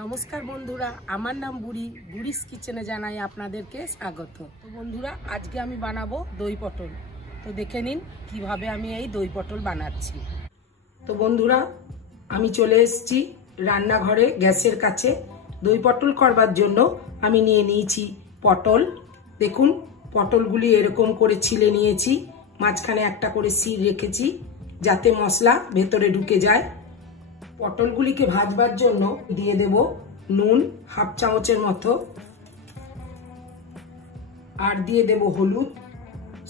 নমস্কার বন্ধুরা, আমার নাম বুড়িস কিচেনে জানাই আপনাদেরকে স্বাগত। তো বন্ধুরা, আজকে আমি বানাবো দই পটল। তো দেখে নিন কিভাবে আমি এই দই পটল বানাচ্ছি। তো বন্ধুরা, আমি চলে এসেছি রান্নাঘরে গ্যাসের কাছে। দই পটল করবার জন্য আমি নিয়ে নিয়েছি পটল। দেখুন, পটলগুলি এরকম করে ছিলে নিয়েছি, মাঝখানে একটা করে শির রেখেছি যাতে মশলা ভেতরে ঢুকে যায়। পটলগুলিকে ভাজবার জন্য দিয়ে দেব নুন হাফ চামচের মতো, আর দিয়ে দেব হলুদ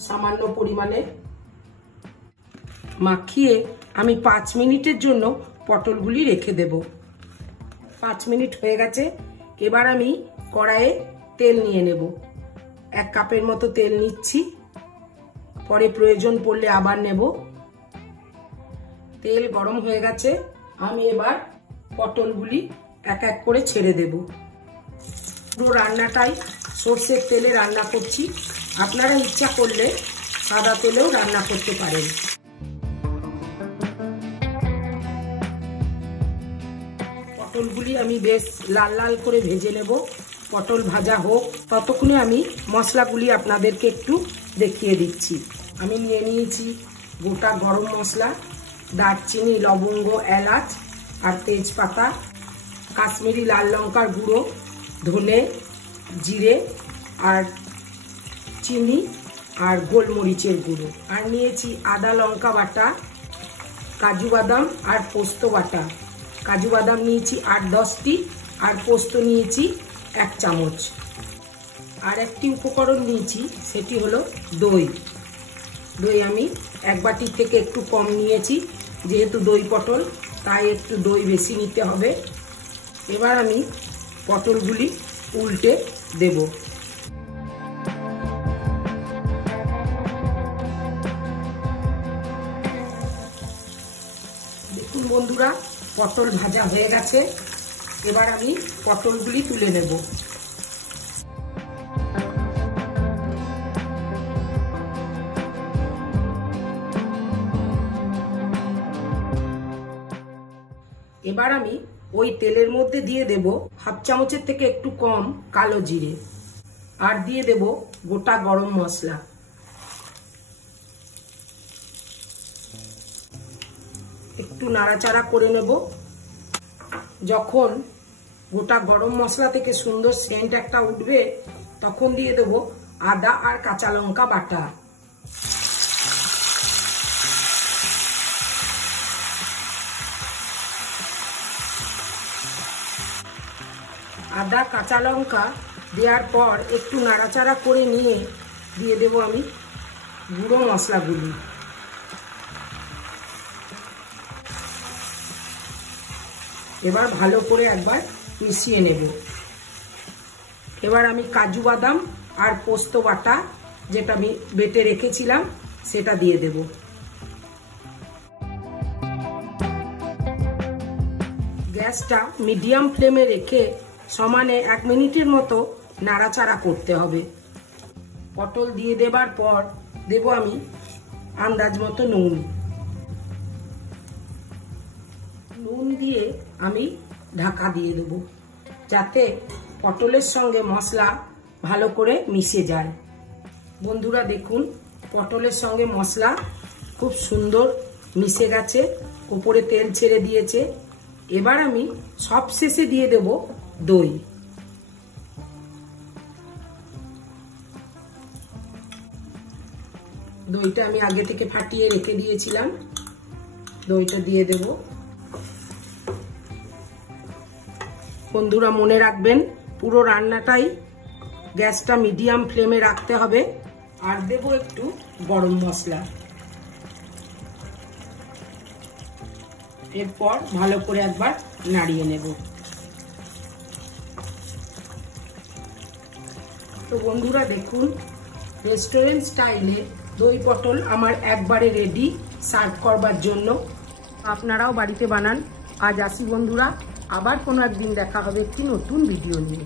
সামান্য পরিমাণে। মাখিয়ে আমি 5 মিনিটের জন্য পটলগুলি রেখে দেব। 5 মিনিট হয়ে গেছে। এবার আমি কড়াইয়ে তেল নিয়ে নেব। 1 কাপের মতো তেল নিচ্ছি, পরে প্রয়োজন পড়লে আবার নেব। তেল গরম হয়ে গেছে, আমি এবার পটলগুলি এক এক করে ছেড়ে দেব। পুরো রান্নাটাই সর্ষের তেলে রান্না করছি, আপনারা ইচ্ছা করলে সাদা তেলেও রান্না করতে পারেন। পটলগুলি আমি বেশ লাল লাল করে ভেজে নেব। পটল ভাজা হোক, ততক্ষণে আমি মশলাগুলি আপনাদেরকে একটু দেখিয়ে দিচ্ছি। আমি নিয়ে নিয়েছি গোটা গরম মশলা, দারচিনি, লবঙ্গ, এলাচ আর তেজপাতা, কাশ্মীরি লাল লঙ্কার গুঁড়ো, ধনে, জিরে আর চিনি আর গোলমরিচের গুঁড়ো, আর নিয়েছি আদা লঙ্কা বাটা, কাজু বাদাম আর পোস্ত বাটা। কাজু বাদাম নিয়েছি 8-10টি, আর পোস্ত নিয়েছি 1 চামচ। আর একটি উপকরণ নিয়েছি, সেটি হলো দই। দই আমি 1 বাটি থেকে একটু কম নিয়েছি, যেহেতু দই পটল তাই একটু দই বেশি নিতে হবে। এবার আমি পটলগুলি উল্টে দেব। দেখুন বন্ধুরা, পটল ভাজা হয়ে গেছে। এবার আমি পটলগুলি তুলে নেব। এবার আমি ওই তেলের মধ্যে দিয়ে দেব হাফ চামচের থেকে একটু কম কালো জিরে, আর দিয়ে দেব গোটা গরম মশলা। একটু নাড়াচাড়া করে নেব। যখন গোটা গরম মশলা থেকে সুন্দর সেন্ট একটা উঠবে, তখন দিয়ে দেব আদা আর কাঁচা লঙ্কা বাটা। আদা কাঁচা লঙ্কা দেওয়ার পর একটু নাড়াচাড়া করে নিয়ে দিয়ে দেব আমি গুঁড়ো মশলাগুলি। এবার ভালো করে একবার মিশিয়ে নেব। এবার আমি কাজু বাদাম আর পোস্ত বাটা, যেটা আমি বেটে রেখেছিলাম, সেটা দিয়ে দেব। গ্যাসটা মিডিয়াম ফ্লেমে রেখে সমানে 1 মিনিটের মতো নাড়াচাড়া করতে হবে। পটল দিয়ে দেবার পর দেব আমি আন্দাজ মতো নুন। নুন দিয়ে আমি ঢাকা দিয়ে দেব, যাতে পটলের সঙ্গে মশলা ভালো করে মিশে যায়। বন্ধুরা দেখুন, পটলের সঙ্গে মশলা খুব সুন্দর মিশে গেছে, উপরে তেল ছেড়ে দিয়েছে। এবার আমি সবশেষে দিয়ে দেব দই। দইটা আমি আগে থেকে ফাটিয়ে রেখে দিয়েছিলাম, দইটা দিয়ে দেব। বন্ধুরা মনে রাখবেন, পুরো রান্নাটাই গ্যাসটা মিডিয়াম ফ্লেমে রাখতে হবে। আর দেব একটু গরম মশলা। এরপর ভালো করে একবার নাড়িয়ে নেব। তো বন্ধুরা দেখুন, রেস্টুরেন্ট স্টাইলে দই পটল আমার একবারে রেডি সার্ভ করবার জন্য। আপনারাও বাড়িতে বানান। আজ আসি বন্ধুরা, আবার কোনো একদিন দেখা হবে একটি নতুন ভিডিও নিয়ে।